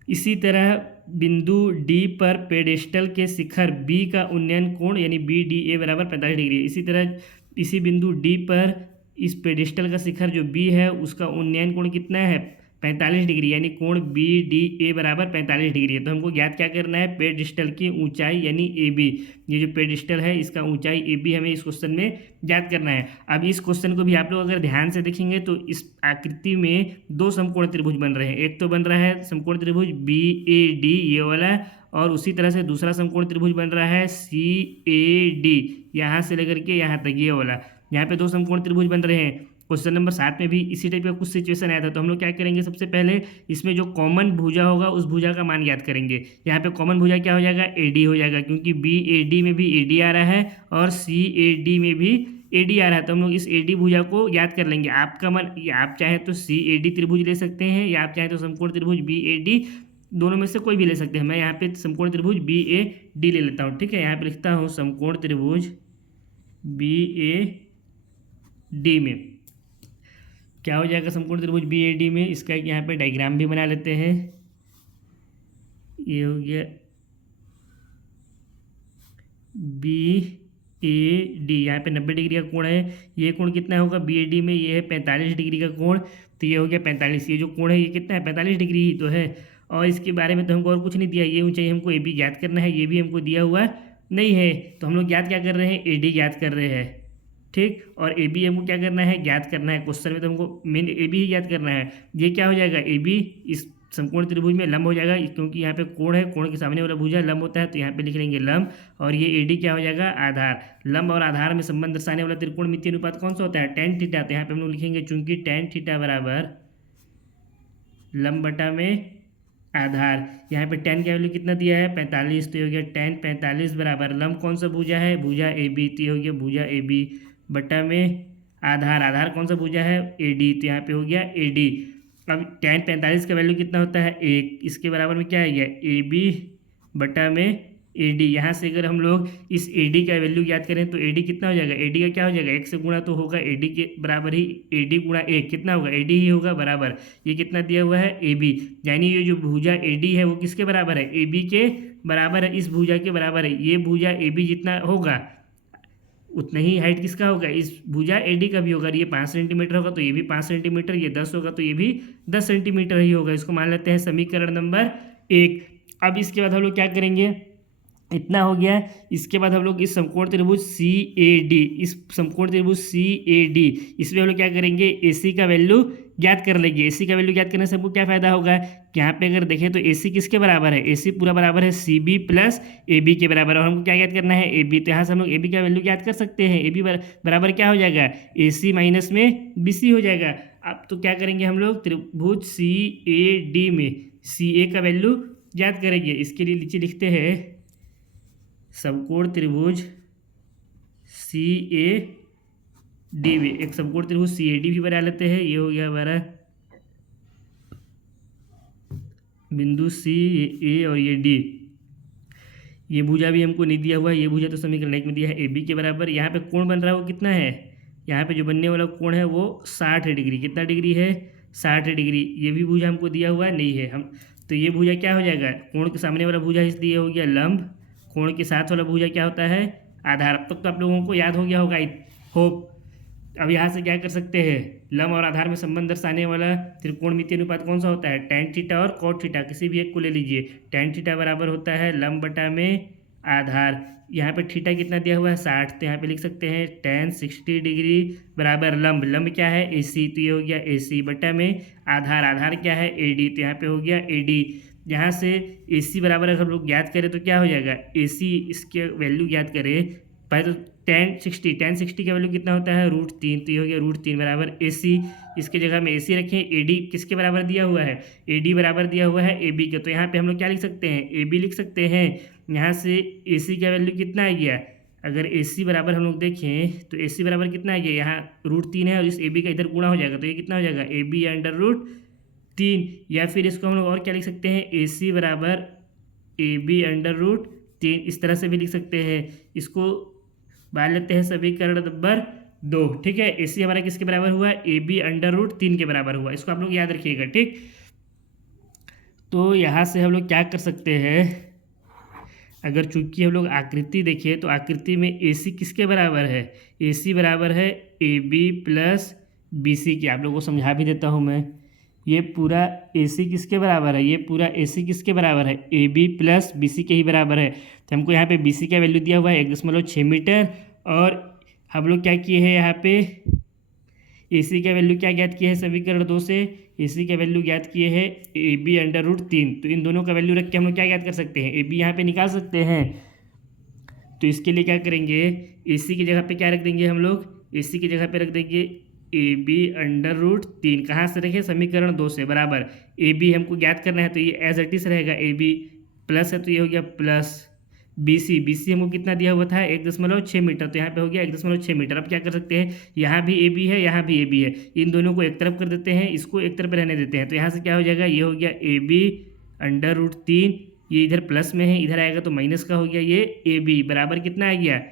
इसी तरह बिंदु डी पर पेडिस्टल के शिखर बी का उन्नयन कोण यानी बी डी ए बराबर 45 डिग्री है। इसी तरह इसी बिंदु डी पर इस पेडिस्टल का शिखर जो बी है उसका उन्नयन कोण कितना है, 45 डिग्री, यानी कोण बी डी ए बराबर 45 डिग्री है। तो हमको ज्ञात क्या करना है, पेडिस्टल की ऊंचाई यानी ए बी। ये जो पेडिस्टल है इसका ऊंचाई ए बी हमें इस क्वेश्चन में ज्ञात करना है। अब इस क्वेश्चन को भी आप लोग अगर ध्यान से देखेंगे तो इस आकृति में दो समकोण त्रिभुज बन रहे हैं। एक तो बन रहा है समकोण त्रिभुज बी ए डी ये वाला, और उसी तरह से दूसरा समकोण त्रिभुज बन रहा है सी ए डी, यहाँ से लेकर के यहाँ तक ये वाला। यहाँ पे दो समकोण त्रिभुज बन रहे हैं। क्वेश्चन नंबर 7 में भी इसी टाइप का कुछ सिचुएशन आया था। तो हम लोग क्या करेंगे, सबसे पहले इसमें जो कॉमन भुजा होगा उस भुजा का मान याद करेंगे। यहाँ पे कॉमन भुजा क्या हो जाएगा, ए डी हो जाएगा, क्योंकि बी ए डी में भी ए डी आ रहा है और सी ए डी में भी ए डी आ रहा है। तो हम लोग इस ए डी भुजा को याद कर लेंगे। आपका मन, आप चाहे तो सी ए डी त्रिभुज ले सकते हैं या आप चाहे तो समकोण त्रिभुज बी ए डी, दोनों में से कोई भी ले सकते हैं। मैं यहाँ पे समकोण त्रिभुज बी ए डी ले लेता हूँ, ठीक है। यहाँ पे लिखता हूँ समकोण त्रिभुज बी ए डी में क्या हो जाएगा, समकोण त्रिभुज बी ए डी में इसका एक यहाँ पे डायग्राम भी बना लेते हैं। ये हो गया बी ए डी, यहाँ पे 90 डिग्री का कोण है। ये कोण कितना होगा बी ए डी में, ये है 45 डिग्री का कोण। तो ये हो गया 45। ये जो कोण है ये कितना है, 45 डिग्री ही तो है। और इसके बारे में तो हमको और कुछ नहीं दिया, ये ऊंचाई हमको ए बी ज्ञात करना है, ये भी हमको दिया हुआ नहीं है। तो हम लोग ज्ञात क्या कर रहे हैं, ए डी ज्ञात कर रहे हैं, ठीक। और ए बी हमको क्या करना है, ज्ञात करना है। क्वेश्चन में तो हमको मेन ए बी ही ज्ञात करना है। ये क्या हो जाएगा, ए बी इस समकोण त्रिभुज में लंब हो जाएगा, क्योंकि यहाँ पे कोण है, कोण के सामने वाला भुजा लंब होता है, तो यहाँ पे लिख लेंगे लंब। और ये ए डी क्या हो जाएगा, आधार। लंब और आधार में संबंध दर्शाने वाला त्रिकोणमितीय अनुपात कौन सा होता है, tan थीटा। तो यहाँ पे हम लोग लिखेंगे चूंकि tan थीटा बराबर लंब बटा में आधार। यहाँ पे tan का वैल्यू कितना दिया है, 45। तो ये हो गया tan 45 बराबर लंब कौन सा भुजा है, भुजा ए बी। तो ये हो गया भुजा ए बी बटा में आधार। आधार कौन सा भुजा है, ए डी। तो यहाँ पे हो गया ए डी। अब tan 45 का वैल्यू कितना होता है, 1। इसके बराबर में क्या है गया, ए बी बटा में ए डी। यहाँ से अगर हम लोग इस ए डी का वैल्यू याद करें तो ए डी कितना हो जाएगा, ए डी का क्या हो जाएगा, 1 से गुणा तो होगा, ए डी के बराबर ही ए डी गुणा 1 कितना होगा, ए डी ही होगा बराबर। ये कितना दिया हुआ है, ए बी। यानी ये जो भुजा ए डी है वो किसके बराबर है, ए बी के बराबर है, इस भुजा के बराबर है। ये भुजा ए बी जितना होगा उतना ही हाइट किसका होगा, इस भुजा ए डी का भी होगा। ये 5 सेंटीमीटर होगा तो ये भी 5 सेंटीमीटर, ये 10 होगा तो ये भी 10 सेंटीमीटर ही होगा। इसको मान लेते हैं समीकरण नंबर 1। अब इसके बाद हम लोग क्या करेंगे, इतना हो गया। इसके बाद हम लोग इस समकोण त्रिभुज सी ए डी, इस समकोण त्रिभुज सी ए डी, इसमें हम लोग क्या करेंगे, ए सी का वैल्यू ज्ञात कर लेंगे। ए सी का वैल्यू ज्ञात करने से हमको क्या फायदा होगा, कि यहाँ पे अगर देखें तो ए सी किसके बराबर है, ए सी पूरा बराबर है C B plus A B के बराबर। और हमको क्या ज्ञात करना है, ए बी। तो यहाँ से हम लोग ए बी का वैल्यू ज्ञात कर सकते हैं। ए बी बराबर क्या हो जाएगा, ए सी माइनस में बी सी हो जाएगा। अब तो क्या करेंगे हम लोग, त्रिभुज सी ए डी में सी ए का वैल्यू ज्ञात करेंगे। इसके लिए नीचे लिखते हैं समकोण त्रिभुज सी ए डी में, एक समकोण त्रिभुज सी ए डी भी बना लेते हैं। ये हो गया हमारा बिंदु सी ए और ये डी। ये भुजा भी हमको नहीं दिया हुआ है, ये भुजा तो समीकरण 1 में दिया है, ए बी के बराबर। यहाँ पे कोण बन रहा है वो कितना है, यहाँ पे जो बनने वाला कोण है वो 60 डिग्री। कितना डिग्री है, 60 डिग्री। ये भी भुजा हमको दिया हुआ नहीं है। हम तो ये भुजा क्या हो जाएगा, कोण के सामने वाला भुजा इसलिए हो गया लंब, कोण के साथ वाला भुजा क्या होता है, आधार। अब तक तो आप लोगों को याद हो गया होगा, होप। अब यहाँ से क्या कर सकते हैं, लंब और आधार में संबंध दर्शाने वाला त्रिकोणमितीय अनुपात कौन सा होता है, tan थीटा और cot थीटा, किसी भी एक को ले लीजिए। tan थीटा बराबर होता है लंब बटा में आधार। यहाँ पे थीटा कितना दिया हुआ है, 60। तो यहाँ पे लिख सकते हैं tan 60 डिग्री बराबर लंब। लंब क्या है, ए सी। तो ये हो गया ए सी बटा में आधार। आधार क्या है, ए डी। तो यहाँ पे हो गया ए डी। यहाँ से ए सी बराबर अगर हम लोग ज्ञात करें तो क्या हो जाएगा, ए सी इसके वैल्यू ज्ञात करें पहले तो tan 60 का वैल्यू कितना होता है, √3। तो ये हो गया √3 बराबर ए सी। इसके जगह में ए सी रखें। ए डी किसके बराबर दिया हुआ है, ए डी बराबर दिया हुआ है ए बी के। तो यहाँ पे हम लोग क्या लिख सकते हैं, ए बी लिख सकते हैं। यहाँ से ए सी का वैल्यू कितना आ गया, अगर ए सी बराबर हम लोग देखें तो ए सी बराबर कितना आ गया, यहाँ √3 है और इस ए बी का इधर गुणा हो जाएगा, तो ये कितना हो जाएगा, ए बी √3। या फिर इसको हम लोग और क्या लिख सकते हैं, ए सी बराबर ए बी √3, इस तरह से भी लिख सकते हैं। इसको मान लेते हैं समीकरण नंबर 2, ठीक है। ए सी हमारा किसके बराबर हुआ, ए बी √3 के बराबर हुआ। इसको आप लोग याद रखिएगा, ठीक। तो यहाँ से हम लोग क्या कर सकते हैं, अगर चूंकि हम लोग आकृति देखिए तो आकृति में ए सी किसके बराबर है, ए सी बराबर है A B plus B C की। आप लोगों को समझा भी देता हूँ मैं। ये पूरा ए सी किसके बराबर है, ये पूरा ए सी किसके बराबर है, A B plus B C के ही बराबर है। तो हमको यहाँ पे बी सी का वैल्यू दिया हुआ है 1.6 मीटर। और हम लोग क्या किए हैं, यहाँ पे ए सी का वैल्यू क्या ज्ञात किया है, समीकरण 2 से ए सी का वैल्यू ज्ञात किए हैं ए बी √3। तो इन दोनों का वैल्यू रख के हम लोग क्या ज्ञात कर सकते हैं, ए बी यहाँ पे निकाल सकते हैं। तो इसके लिए क्या करेंगे, ए सी की जगह पे क्या रख देंगे हम लोग, ए सी की जगह पे रख देंगे ए बी √3। कहाँ से रखें, समीकरण 2 से बराबर। ए बी हमको ज्ञात करना है तो ये एज इट इज रहेगा, ए बी प्लस है तो ये हो गया प्लस बी सी हमको कितना दिया हुआ था, 1.6 मीटर। तो यहाँ पे हो गया 1.6 मीटर। अब क्या कर सकते हैं, यहाँ भी ए बी है, यहाँ भी ए बी है, इन दोनों को एक तरफ कर देते हैं, इसको एक तरफ रहने देते हैं। तो यहाँ से क्या हो जाएगा, ये हो गया ए बी √3, ये इधर प्लस में है, इधर आएगा तो माइनस का हो गया, ये ए बी बराबर कितना आ गया,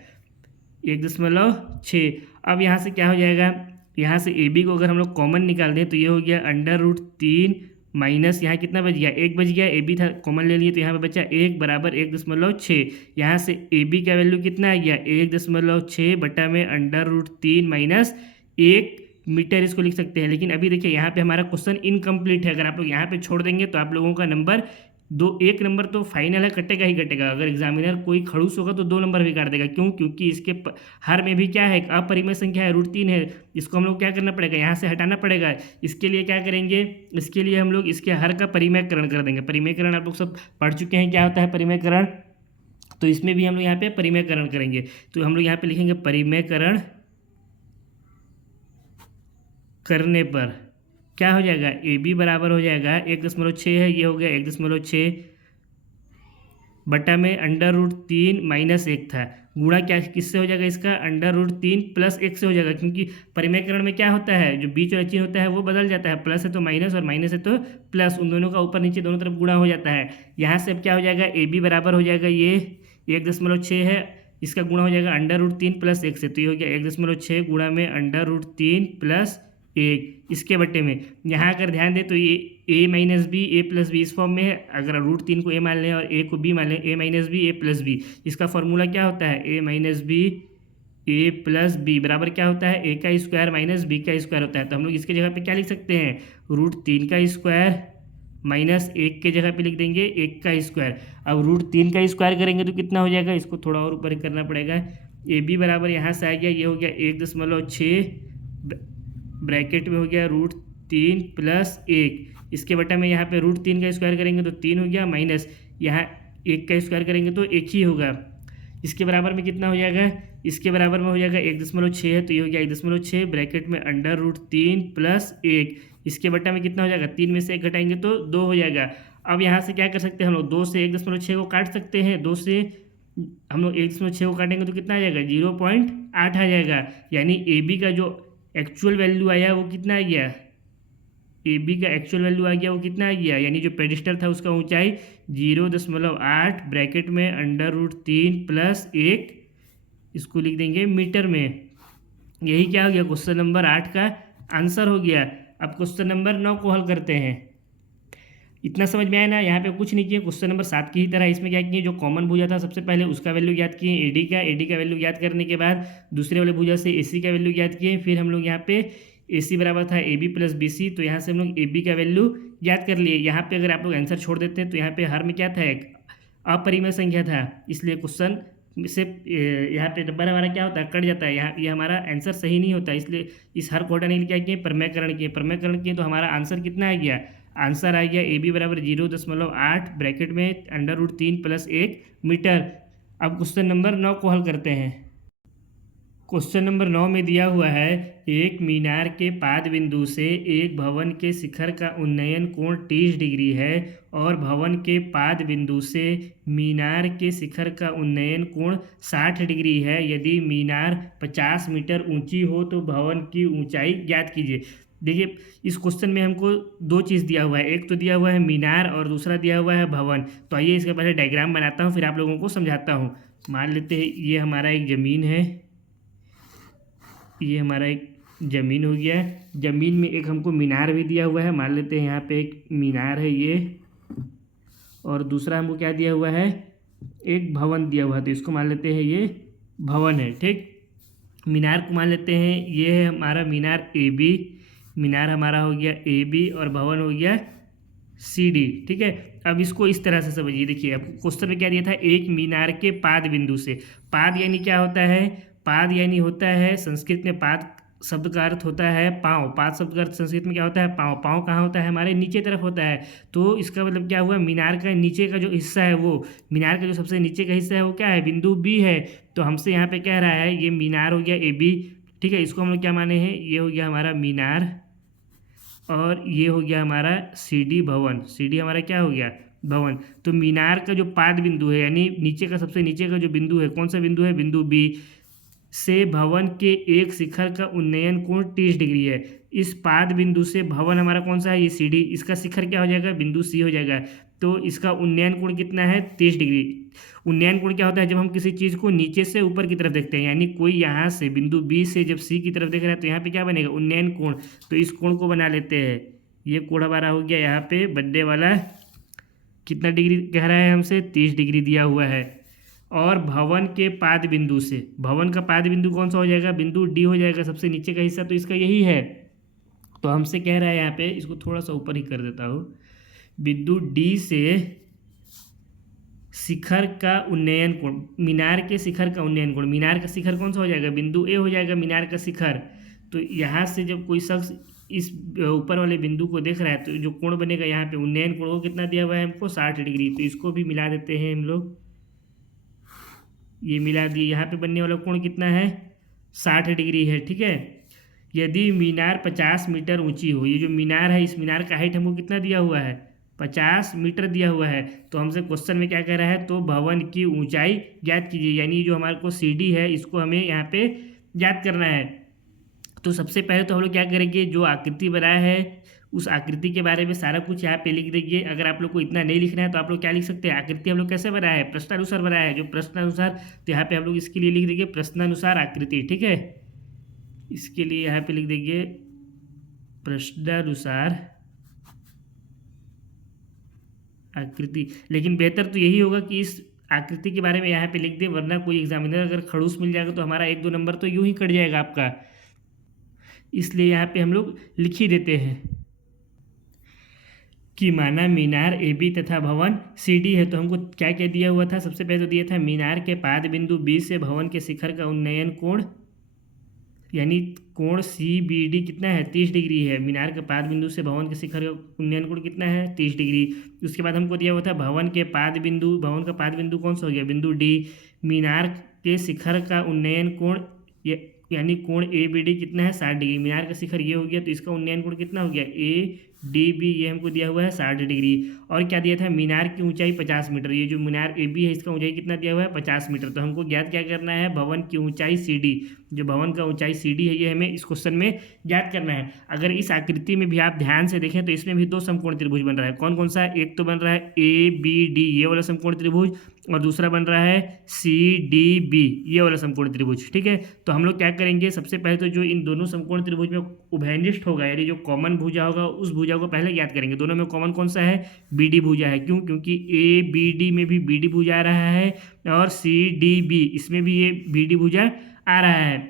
1.6। अब यहाँ से क्या हो जाएगा, यहाँ से ए बी को अगर हम लोग कॉमन निकाल दें तो ये हो गया √3 माइनस यहाँ कितना बच गया, 1 बच गया, ए बी था कॉमन ले लिए तो यहाँ पे बचा 1 बराबर 1.6। यहाँ से ए बी का वैल्यू कितना आ गया, 1.6 बटा में √3 माइनस 1 मीटर इसको लिख सकते हैं। लेकिन अभी देखिए यहाँ पे हमारा क्वेश्चन इनकम्प्लीट है, अगर आप लोग यहाँ पे छोड़ देंगे तो आप लोगों का नंबर एक नंबर तो फाइनल है, कटेगा ही कटेगा। अगर एग्जामिनर कोई खड़ूस होगा तो 2 नंबर भी काट देगा। क्यों? क्योंकि इसके हर में भी क्या है, अपरिमेय संख्या है, √3 है। इसको हम लोग क्या करना पड़ेगा, यहाँ से हटाना पड़ेगा। इसके लिए क्या करेंगे, इसके लिए हम लोग इसके हर का परिमेयकरण कर देंगे। परिमेयकरण आप लोग सब पढ़ चुके हैं, क्या होता है परिमेयकरण। तो इसमें भी हम लोग यहाँ पे परिमेयकरण करेंगे। तो हम लोग यहाँ पे लिखेंगे परिमेयकरण करने पर क्या हो जाएगा, AB बराबर हो जाएगा 1.6 है, ये हो गया 1.6 बटा में √3 माइनस 1 था। गुणा क्या किससे हो जाएगा, इसका √3 प्लस 1 से हो जाएगा। क्योंकि परिमेयकरण में क्या होता है, जो बीच वाला चिन्ह होता है वो बदल जाता है, प्लस है तो माइनस और माइनस है तो प्लस, उन दोनों का ऊपर नीचे दोनों तरफ गुणा हो जाता है। यहाँ से अब क्या हो जाएगा, AB बराबर हो जाएगा ये 1.6 है, इसका गुणा हो जाएगा √3 प्लस 1 से, तो ये हो गया 1.6 गुणा में √3 प्लस 1, इसके बट्टे में। यहाँ अगर ध्यान दें तो ये a minus B A plus B इस फॉर्म में है। अगर √3 को a मान लें और a को b मान लें, a minus B A plus B, इसका फॉर्मूला क्या होता है, a minus B A plus B बराबर क्या होता है, a का स्क्वायर माइनस b का स्क्वायर होता है। तो हम लोग इसके जगह पे क्या लिख सकते हैं, √3 का स्क्वायर माइनस 1 के जगह पे लिख देंगे 1 का स्क्वायर। अब √3 का स्क्वायर करेंगे तो कितना हो जाएगा, इसको थोड़ा और ऊपर करना पड़ेगा। AB बराबर यहाँ से आ गया, ये हो गया 1.6 ब्रैकेट में हो गया √3 प्लस 1, इसके बटा में यहाँ पे √3 का स्क्वायर करेंगे तो 3 हो गया, माइनस यहाँ 1 का स्क्वायर करेंगे तो 1 ही होगा। इसके बराबर में कितना हो जाएगा, इसके बराबर में हो जाएगा 1.6 है, तो ये हो गया 1.6 ब्रैकेट में √3 प्लस 1, इसके बटा में कितना हो जाएगा, 3 में से 1 घटाएंगे तो 2 हो जाएगा। अब यहाँ से क्या कर सकते हैं हम लोग, 2 से 1.6 को काट सकते हैं, 2 से हम लोग 1.6 को काटेंगे तो कितना आ जाएगा, 0.8 आ जाएगा। यानी AB का जो एक्चुअल वैल्यू आया वो कितना आ गया, AB का एक्चुअल वैल्यू आ गया वो कितना आ गया, यानी जो पेडिस्टल था उसका ऊंचाई 0.8 ब्रैकेट में √3 प्लस 1, इसको लिख देंगे मीटर में। यही क्या हो गया, क्वेश्चन नंबर 8 का आंसर हो गया। अब क्वेश्चन नंबर 9 को हल करते हैं। इतना समझ में आया ना, यहाँ पे कुछ नहीं किया, क्वेश्चन नंबर 7 की ही तरह इसमें क्या किए, जो कॉमन भुजा था सबसे पहले उसका वैल्यू याद किए, AD का वैल्यू याद करने के बाद दूसरे वाले भुजा से AC का वैल्यू याद किए। फिर हम लोग यहाँ पे AC बराबर था AB प्लस BC, तो यहाँ से हम लोग AB का वैल्यू याद कर लिए। यहाँ पे अगर आप लोग आंसर छोड़ देते हैं तो यहाँ पे हर में क्या था, एक अपरिमेय संख्या था, इसलिए क्वेश्चन से यहाँ पे नंबर हमारा क्या होता है, कट जाता है। यहाँ ये हमारा आंसर सही नहीं होता, इसलिए इस हर को हटाने के लिए क्या किए, परिमेयकरण किए। तो हमारा आंसर कितना आ गया, आंसर आ गया AB बराबर 0.8 ब्रैकेट में √3 प्लस 1 मीटर। अब क्वेश्चन नंबर 9 को हल करते हैं। क्वेश्चन नंबर 9 में दिया हुआ है, एक मीनार के पाद बिंदु से एक भवन के शिखर का उन्नयन कोण 30 डिग्री है और भवन के पाद बिंदु से मीनार के शिखर का उन्नयन कोण 60 डिग्री है। यदि मीनार 50 मीटर ऊंची हो तो भवन की ऊंचाई ज्ञात कीजिए। देखिए इस क्वेश्चन में हमको 2 चीज़ दिया हुआ है, एक तो दिया हुआ है मीनार और दूसरा दिया हुआ है भवन। तो आइए इसका पहले डायग्राम बनाता हूँ, फिर आप लोगों को समझाता हूँ। मान लेते हैं ये हमारा एक ज़मीन है, ये हमारा एक ज़मीन हो गया। ज़मीन में एक हमको मीनार भी दिया हुआ है, मान लेते हैं यहाँ पे एक मीनार है ये, और दूसरा हमको क्या दिया हुआ है, एक भवन दिया हुआ है, तो इसको मान लेते हैं ये भवन है। ठीक, मीनार को मान लेते हैं ये है हमारा मीनार AB, मीनार हमारा हो गया AB और भवन हो गया CD। ठीक है, अब इसको इस तरह से समझिए। देखिए अब क्वेश्चन में क्या दिया था, एक मीनार के पाद बिंदु से, पाद यानी क्या होता है, पाद यानी होता है संस्कृत में, पाद शब्द का अर्थ होता है पाँव, पाद शब्द का अर्थ संस्कृत में क्या होता है, पाँव। पाँव कहाँ होता है, हमारे नीचे तरफ होता है। तो इसका मतलब क्या हुआ, मीनार का नीचे का जो हिस्सा है वो, मीनार का जो सबसे नीचे का हिस्सा है वो क्या है, बिंदु B है। तो हमसे यहाँ पे कह रहा है ये मीनार हो गया AB। ठीक है, इसको हम लोग क्या माने हैं, ये हो गया हमारा मीनार और ये हो गया हमारा CD भवन। CD हमारा क्या हो गया, भवन। तो मीनार का जो पाद बिंदु है यानी नीचे का सबसे नीचे का जो बिंदु है, कौन सा बिंदु है, बिंदु B से भवन के एक शिखर का उन्नयन कोण 30 डिग्री है। इस पाद बिंदु से भवन हमारा कौन सा है, ये CD, इसका शिखर क्या हो जाएगा, बिंदु C हो जाएगा। तो इसका उन्नयन कोण कितना है, 30 डिग्री। उन्नयन कोण क्या होता है, जब हम किसी चीज़ को नीचे से ऊपर की तरफ देखते हैं, यानी कोई यहाँ से बिंदु B से जब C की तरफ देख रहा है तो यहाँ पे क्या बनेगा, उन्नयन कोण। तो इस कोण को बना लेते हैं, ये कोण हमारा हो गया यहाँ पे बड्डे वाला, कितना डिग्री कह रहा है हमसे, 30 डिग्री दिया हुआ है। और भवन के पाद बिंदु से, भवन का पाद बिंदु कौन सा हो जाएगा, बिंदु D हो जाएगा, सबसे नीचे का हिस्सा तो इसका यही है। तो हमसे कह रहा है यहाँ पे, इसको थोड़ा सा ऊपर ही कर देता हूँ, बिंदु डी से शिखर का उन्नयन कोण, मीनार के शिखर का उन्नयन कोण, मीनार का शिखर कौन सा हो जाएगा, बिंदु ए हो जाएगा मीनार का शिखर। तो यहाँ से जब कोई शख्स इस ऊपर वाले बिंदु को देख रहा है तो जो कोण बनेगा यहाँ पे उन्नयन कोण वो कितना दिया हुआ है हमको 60 डिग्री। तो इसको भी मिला देते हैं हम लोग, ये मिला दिए, यहाँ पे बनने वाला कोण कितना है 60 डिग्री है। ठीक है, यदि मीनार 50 मीटर ऊंची हो, ये जो मीनार है इस मीनार का हाइट हमको कितना दिया हुआ है 50 मीटर दिया हुआ है। तो हमसे क्वेश्चन में क्या कह रहा है, तो भवन की ऊंचाई ज्ञात कीजिए, यानी जो हमारे को सी डी है इसको हमें यहाँ पे ज्ञात करना है। तो सबसे पहले तो हम लोग क्या करेंगे, जो आकृति बनाया है उस आकृति के बारे में सारा कुछ यहाँ पे लिख देंगे। अगर आप लोग को इतना नहीं लिखना है तो आप लोग क्या लिख सकते हैं, आकृति हम लोग कैसे बनाया है, प्रश्नानुसार बनाया है, जो प्रश्नानुसार, तो यहाँ पे हम लोग इसके लिए लिख देंगे प्रश्नानुसार आकृति। ठीक है, इसके लिए यहाँ पे लिख देंगे प्रश्नानुसार आकृति। लेकिन बेहतर तो यही होगा कि इस आकृति के बारे में यहाँ पे लिख दे, वरना कोई एग्जामिनर अगर खड़ूस मिल जाएगा तो हमारा 1-2 नंबर तो यूं ही कट जाएगा आपका, इसलिए यहाँ पे हम लोग लिख ही देते हैं कि माना मीनार ए बी तथा भवन सी डी है। तो हमको क्या क्या दिया हुआ था, सबसे पहले तो दिया था मीनार के पाद बिंदु बी से भवन के शिखर का उन्नयन कोण, यानी कोण सी बी डी कितना है 30 डिग्री है। मीनार के पाद बिंदु से भवन के शिखर का उन्नयन कोण कितना है 30 डिग्री। उसके बाद हमको दिया हुआ था भवन के पाद बिंदु, भवन का पाद बिंदु कौन सा हो गया, बिंदु डी, मीनार के शिखर का उन्नयन कोण यानी कोण ए बी डी कितना है 60 डिग्री। मीनार का शिखर ये हो गया तो इसका उन्नयन कोण कितना हो गया ए डी बी, ये हमको दिया हुआ है 60 डिग्री। और क्या दिया था, मीनार की ऊंचाई 50 मीटर, ये जो मीनार ए बी है इसका ऊंचाई कितना दिया हुआ है 50 मीटर। तो हमको ज्ञात क्या करना है, भवन की ऊंचाई सी डी, जो भवन का ऊंचाई सी डी है ये हमें इस क्वेश्चन में ज्ञात करना है। अगर इस आकृति में भी आप ध्यान से देखें तो इसमें भी 2 समकोण त्रिभुज बन रहा है। कौन कौन सा, एक तो बन रहा है ए बी डी ये वाला समकोण त्रिभुज, और दूसरा बन रहा है सी डी बी ये वाला समकोण त्रिभुज। ठीक है, तो हम लोग क्या करेंगे, सबसे पहले तो जो इन दोनों समकोण त्रिभुज में उभयनिष्ठ होगा, यानी जो कॉमन भुजा होगा उस भुजा को पहले ज्ञात करेंगे। दोनों में कॉमन कौन सा है, बी डी भुजा है। क्यों, क्योंकि ए बी डी में भी बी डी भुजा आ रहा है और सी डी बी इसमें भी ये बी डी भुजा आ रहा है।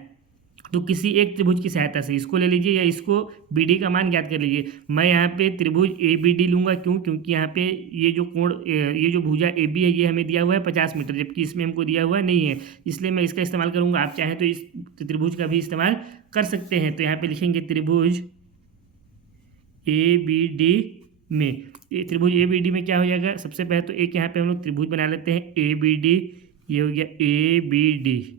तो किसी एक त्रिभुज की सहायता से इसको ले लीजिए या इसको बी डी का मान ज्ञात कर लीजिए। मैं यहाँ पे त्रिभुज ए बी डी लूँगा, क्यों, क्योंकि यहाँ पे ये जो कोण, ये जो भुजा ए बी है ये हमें दिया हुआ है 50 मीटर, जबकि इसमें हमको दिया हुआ नहीं है, इसलिए मैं इसका इस्तेमाल करूँगा। आप चाहें तो इस त्रिभुज का भी इस्तेमाल कर सकते हैं। तो यहाँ पे लिखेंगे त्रिभुज ए बी डी में, त्रिभुज ए बी डी में क्या हो जाएगा, सबसे पहले तो एक यहाँ पे हम लोग त्रिभुज बना लेते हैं ए बी डी, ये हो गया A B D,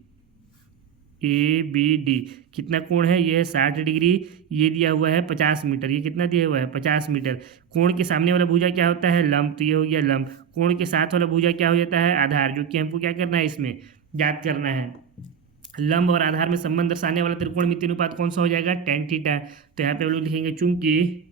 A B D कितना कोण है, ये है 60 डिग्री, ये दिया हुआ है 50 मीटर, ये कितना दिया हुआ है 50 मीटर। कोण के सामने वाला भुजा क्या होता है, लंब, तो ये हो गया लंब। कोण के साथ वाला भुजा क्या हो जाता है, आधार, जो कि हमको क्या करना है इसमें ज्ञात करना है। लंब और आधार में संबंध दर्शाने वाला त्रिकोणमितीय अनुपात कौन सा हो जाएगा, tan थीटा। तो यहाँ पे हम लोग लिखेंगे चूंकि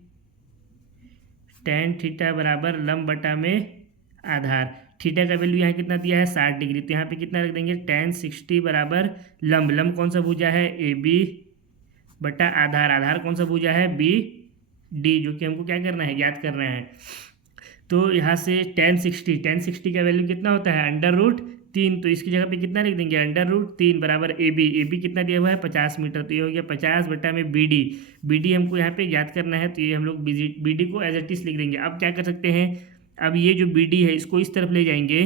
tan थीटा बराबर लंब बटा में आधार, थीटा का वैल्यू यहाँ कितना दिया है 60 डिग्री, तो यहाँ पे कितना रख देंगे tan 60 बराबर लंब, लंब कौन सा भुजा है ए बी बटा आधार, आधार कौन सा भुजा है बी डी, जो कि हमको क्या करना है ज्ञात करना है। तो यहाँ से tan 60 का वैल्यू कितना होता है √3, तो इसकी जगह पे कितना लिख देंगे √3 बराबर ए बी कितना दिया हुआ है 50 मीटर, तो ये हो गया 50 बटा में बी डी हमको यहाँ पे ज्ञात करना है। तो ये हम लोग बी डी को एज इट इज लिख देंगे। अब क्या कर सकते हैं, अब ये जो बी डी है इसको इस तरफ ले जाएंगे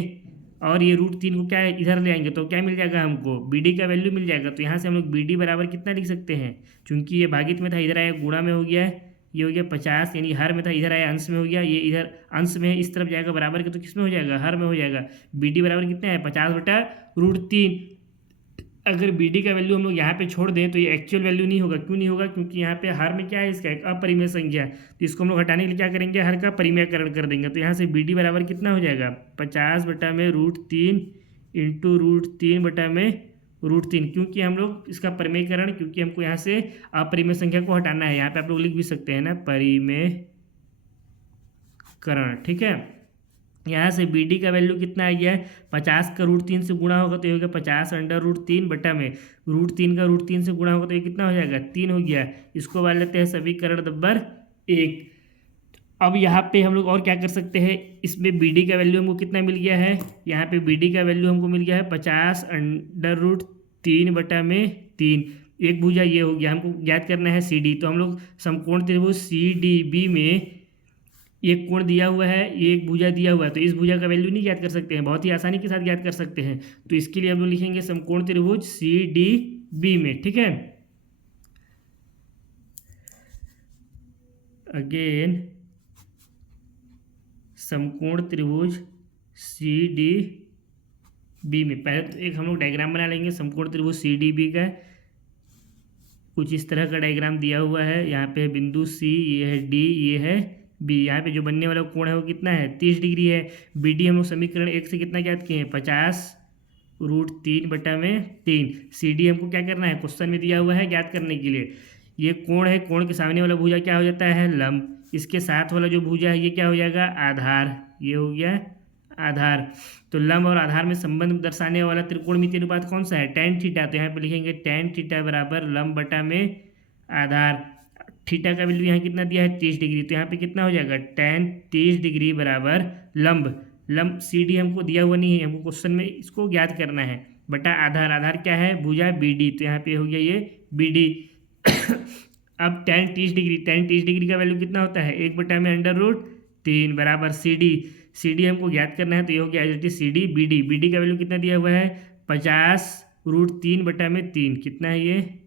और ये √3 को क्या है इधर ले आएंगे, तो क्या मिल जाएगा हमको बी डी का वैल्यू मिल जाएगा। तो यहाँ से हम लोग बी डी बराबर कितना लिख सकते हैं, चूंकि ये भागित में था इधर आया गुणा में हो गया है, ये हो गया 50, यानी हर में था इधर आया अंश में हो गया, ये इधर अंश में है इस तरफ जाएगा बराबर के, तो किस में हो जाएगा हर में हो जाएगा। बी डी बराबर कितना है 50 बटा √3। अगर बी डी का वैल्यू हम लोग यहाँ पे छोड़ दें तो ये एक्चुअल वैल्यू नहीं होगा। क्यों नहीं होगा, क्योंकि यहाँ पे हर में क्या है इसका एक अपरिमेय संख्या, तो इसको हम लोग हटाने के लिए क्या करेंगे हर का परिमेयकरण कर देंगे। तो यहाँ से बी डी बराबर कितना हो जाएगा 50 बटा में √3 इंटू √3 बटा में √3, क्योंकि हम लोग इसका परिमेयकरण, क्योंकि हमको यहाँ से अपरिमेय संख्या को हटाना है। यहाँ पे आप लोग लिख भी सकते हैं ना परिमेयकरण, ठीक है। यहाँ से बी डी का वैल्यू कितना आ गया है 50 का √3 से गुणा होगा तो ये हो गया 50 √3 बटा में √3 का √3 से गुणा होगा तो ये कितना हो जाएगा 3 हो गया। इसको वाल लेते हैं समीकरण नंबर 1। अब यहाँ पे हम लोग और क्या कर सकते हैं, इसमें बी डी का वैल्यू हमको कितना मिल गया है, यहाँ पे बी डी का वैल्यू हमको मिल गया है 50 √3 बटा में 3। एक भुजा ये हो गया, हमको ज्ञात करना है सी डी। तो हम लोग समकोण त्रिभुज सी डी बी में एक कोण दिया हुआ है, ये एक भुजा दिया हुआ है, तो इस भुजा का वैल्यू नहीं ज्ञात कर सकते हैं, बहुत ही आसानी के साथ ज्ञात कर सकते हैं। तो इसके लिए हम लोग लिखेंगे समकोण त्रिभुज सी डी बी में, ठीक है। अगेन समकोण त्रिभुज सी डी बी में पहले तो एक हम लोग डायग्राम बना लेंगे समकोण त्रिभुज सी डी बी का। कुछ इस तरह का डायग्राम दिया हुआ है, यहाँ पे बिंदु सी, ये है डी, ये है बी। यहाँ पे जो बनने वाला कोण है वो कितना है, 30 डिग्री है। बी डी हम लोग समीकरण 1 से कितना ज्ञात किए हैं, 50√3/3। सी डी हमको क्या करना है, क्वेश्चन में दिया हुआ है ज्ञात करने के लिए। ये कोण है, कोण के सामने वाला भुजा क्या हो जाता है, लंब। इसके साथ वाला जो भुजा है ये क्या हो जाएगा, आधार। ये हो गया आधार। तो लंब और आधार में संबंध दर्शाने वाला त्रिकोणमितीय अनुपात कौन सा है, tan थीटा। तो यहाँ पे लिखेंगे tan थीटा बराबर लंब बटा में आधार। थीटा का वैल्यू यहाँ कितना दिया है, 30 डिग्री। तो यहाँ पे कितना हो जाएगा, tan 30 डिग्री बराबर लंब। लंब सी डी हमको दिया हुआ नहीं है, हमको क्वेश्चन में इसको ज्ञात करना है, बटा आधार। आधार क्या है, भुजा बी डी। तो यहाँ पे हो गया ये बी डी। अब tan 30 डिग्री का वैल्यू कितना होता है, 1/√3 बराबर सी डी। सी डी हमको ज्ञात करना है, तो ये हो गया as it is C D B D. B D का वैल्यू कितना दिया हुआ है, 50√3/3। कितना है ये,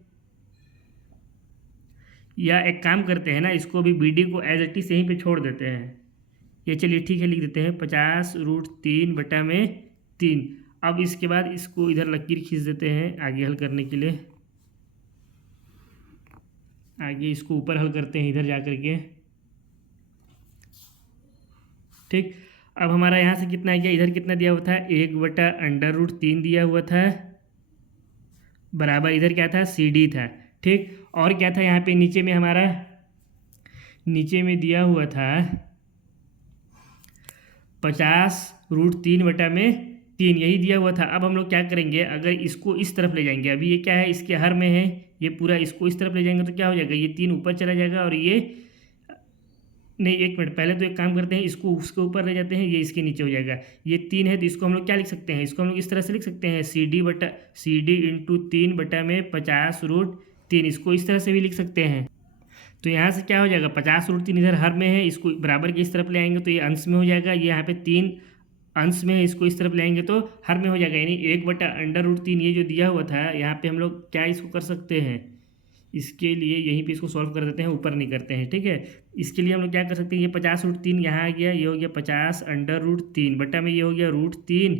या एक काम करते हैं ना, इसको भी बी डी को एज इट इज यहीं पे छोड़ देते हैं। ये चलिए ठीक है, लिख देते हैं 50√3/3। अब इसके बाद इसको इधर लकीर खींच देते हैं आगे हल करने के लिए। आगे इसको ऊपर हल करते हैं इधर जा करके, ठीक। अब हमारा यहाँ से कितना आ गया, इधर कितना दिया हुआ था, 1/√3 दिया हुआ था, बराबर इधर क्या था, सी डी था, ठीक। और क्या था यहाँ पे नीचे में, हमारा नीचे में दिया हुआ था 50√3/3, यही दिया हुआ था। अब हम लोग क्या करेंगे, अगर इसको इस तरफ ले जाएंगे, अभी ये क्या है, इसके हर में है, ये पूरा इसको इस तरफ ले जाएंगे तो क्या हो जाएगा, ये 3 ऊपर चला जाएगा और ये नहीं, एक मिनट पहले तो एक काम करते हैं, इसको उसके ऊपर ले जाते हैं, ये इसके नीचे हो जाएगा। ये 3 है तो इसको हम लोग क्या लिख सकते हैं, इसको हम लोग इस तरह से लिख सकते हैं, सी डी इंटू 3/50√3। इसको इस तरह से भी लिख सकते हैं। तो यहाँ से क्या हो जाएगा, 50√3 इधर हर में है, इसको बराबर के इस तरफ ले आएंगे तो ये अंश में हो जाएगा। ये यहाँ पे 3 अंश में है, इसको इस तरफ ले आएंगे तो हर में हो जाएगा, यानी 1/√3। ये जो दिया हुआ था यहाँ पे हम लोग क्या इसको कर सकते हैं, इसके लिए यहीं पे इसको सॉल्व कर देते हैं, ऊपर नहीं करते हैं, ठीक है। इसके लिए हम लोग क्या कर सकते हैं, ये 50√3 यहाँ आ गया, ये हो गया 50√3 बटा में ये हो गया √3,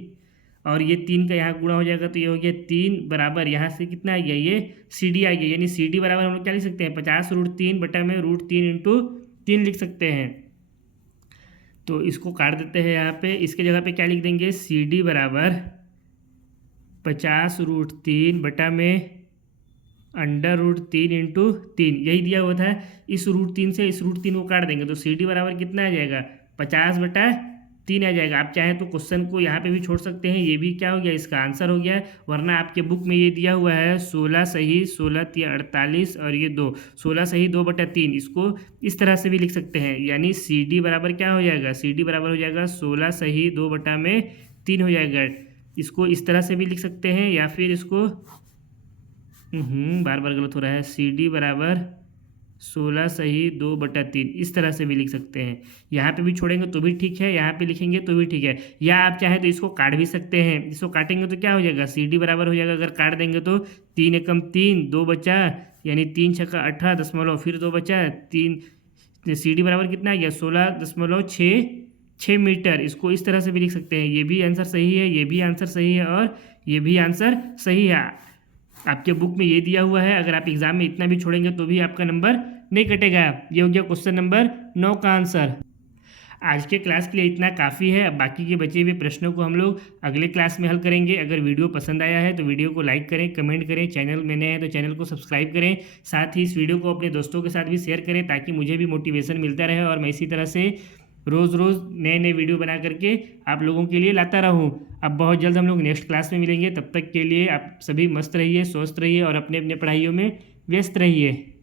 और ये 3 का यहाँ गुणा हो जाएगा तो ये हो गया 3 बराबर यहाँ से कितना आ गया, ये सी डी आ गया। यानी सी डी बराबर हम लोग क्या लिख सकते हैं, 50√3 बटा में √3 इंटू 3 लिख सकते हैं। तो इसको काट देते हैं यहाँ पे, इसके जगह पे क्या लिख देंगे, सी डी बराबर 50√3 बटा में √3 इंटू 3, यही दिया हुआ था। इस √3 से इस √3 को काट देंगे तो सी डी बराबर कितना आ जाएगा, 50/3 आ जाएगा। आप चाहें तो क्वेश्चन को यहाँ पे भी छोड़ सकते हैं, ये भी क्या हो गया, इसका आंसर हो गया। वरना आपके बुक में ये दिया हुआ है 16 सही 16 3 48 और ये 2, 16 सही 2/3। इसको इस तरह से भी लिख सकते हैं, यानी सी डी बराबर क्या हो जाएगा, सी डी बराबर हो जाएगा 16 सही 2/3 हो जाएगा। इसको इस तरह से भी लिख सकते हैं, या फिर इसको बार बार गलत हो रहा है, सी डी बराबर 16 सही 2/3 इस तरह से भी लिख सकते हैं। यहाँ पे भी छोड़ेंगे तो भी ठीक है, यहाँ पे लिखेंगे तो भी ठीक है, या आप चाहें तो इसको काट भी सकते हैं। इसको काटेंगे तो क्या हो जाएगा, सी डी बराबर हो जाएगा, अगर काट देंगे तो 3 एकम 3 2 बचा, यानी 3 छक्का 18 दशमलव फिर 2 बचा 3, सी डी बराबर कितना आ गया 16.6 मीटर। इसको इस तरह से भी लिख सकते हैं। ये भी आंसर सही है, ये भी आंसर सही है और ये भी आंसर सही है। आपके बुक में ये दिया हुआ है, अगर आप एग्जाम में इतना भी छोड़ेंगे तो भी आपका नंबर नहीं कटेगा। ये हो गया क्वेश्चन नंबर 9 का आंसर। आज के क्लास के लिए इतना काफ़ी है। अब बाकी के बचे हुए प्रश्नों को हम लोग अगले क्लास में हल करेंगे। अगर वीडियो पसंद आया है तो वीडियो को लाइक करें, कमेंट करें, चैनल में नए हैं तो चैनल को सब्सक्राइब करें। साथ ही इस वीडियो को अपने दोस्तों के साथ भी शेयर करें ताकि मुझे भी मोटिवेशन मिलता रहे और मैं इसी तरह से रोज़ रोज़ नए नए वीडियो बना करके आप लोगों के लिए लाता रहूं। अब बहुत जल्द हम लोग नेक्स्ट क्लास में मिलेंगे। तब तक के लिए आप सभी मस्त रहिए, स्वस्थ रहिए और अपने अपने पढ़ाइयों में व्यस्त रहिए।